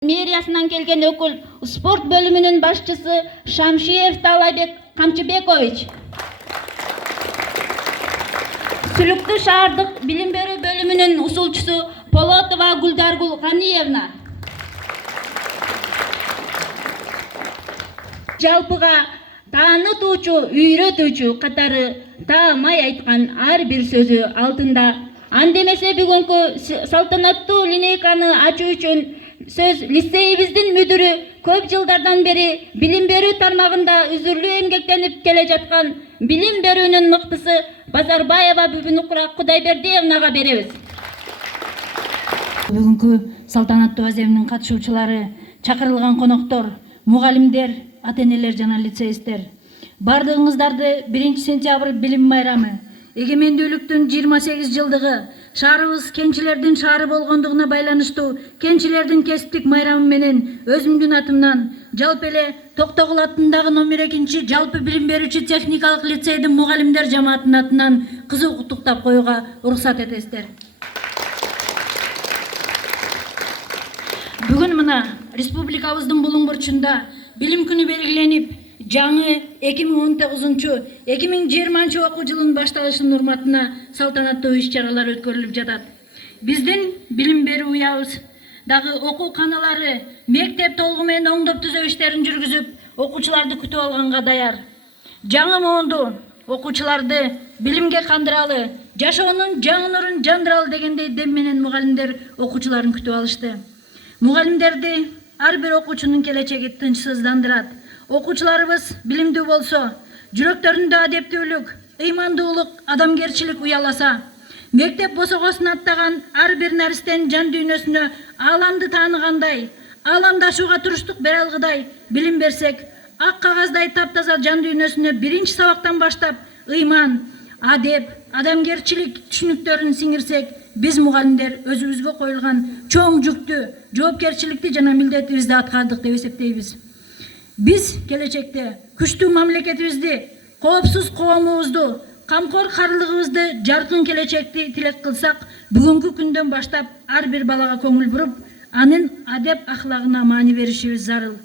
мэриясынан келген өкүл, спорт бөлүмүнүн башчысы Шамшиев Талайбек Камчыбекович, Сүлүктүү шаардык билим берүү бөлүмүнүн усулчусу Полотова Гулдаргул Каниевна, жалпыга таанытуучу, үйрөтүүчү катары таамай айткан ар бир сөзү алтында. Андемесе бүгүнкү салтанаттуу линейканы ачуу үчүн сөз лицейибиздин мүдүрү көп жылдардан бери билим берүү тармагында үзүрлүү эмгектенип келе жаткан билим берүүнүн мыктысы Базарбаева Бүбүнукура Кудайбердиевнага беребиз. Бүгүнкү салтанаттуу аземдин катышуучулары, чакырылган коноктор, мугалимдер, ата-энелер жана лицеисттер. Бардыгыңыздарды 1 сентябрь билим майрамы, эгемендүүлүктүн 28 жылдыгы, шаарыбыз кенчилердин шаары болгондугуна байланыштуу кенчилердин кесиптик майрамы менен өзүмдүн атымдан, жалпы эле Токтогул атындагы номер 2 жалпы билим берүүчү техникалык лицейдин мугалимдер жамаатынын атынан кызуу куттуктап коюуга уруксат этесиздер. Бүгүн мына республикабыздын булуң бурчунда билим күнү белгиленип, жаңы 2019-2020 окуу жылынын башталышынын урматына салтанаттуу иш-чаралар өткөрүлүп жатат. Биздин билим берүү уябыздагы окуу каналары мектеп толугу менен оңдоп түзөө иштерин жүргүзүп, окуучуларды күтүп алганга даяр. Жаңы моонду окуучуларды билимге кандыралы, жашоонун жаңы нурун жандыралы дегендей дем менен мугалимдер окуучуларын күтүп алышты. Мугалимдерди ар бир окуучунун келечеги тынчсыздандырат. Окуучуларыбыз билимдүү болсо, жүрөктөрүндө адептүүлүк, ыймандуулук, адамгерчилик уяласа, мектеп босогосун аттаган ар бир наристенин жан дүйнөсүнө ааламды тааныгандай, ааламдашууга туруштук бере алгыдай билим берсек, ак кагаздай таптаза жан дүйнөсүнө 1 сабактан баштап ыйман, адеп, адамгерчилик түшүнүктөрүн сиңирсек, биз мугалимдер өзүбүзгө коюлган чоң жүктү, жоопкерчиликти жана милдетибизди аткардык деп эсептейбиз. Биз келечекте күчтүү мамлекетибизди, коопсуз коомубузду, камкор карлыгыбызды, жаркын келечекти тилек кылсак, бүгүнкү күндөн баштап ар бир балага көңүл буруп, анын адеп ахлагына маани беришибиз зарыл.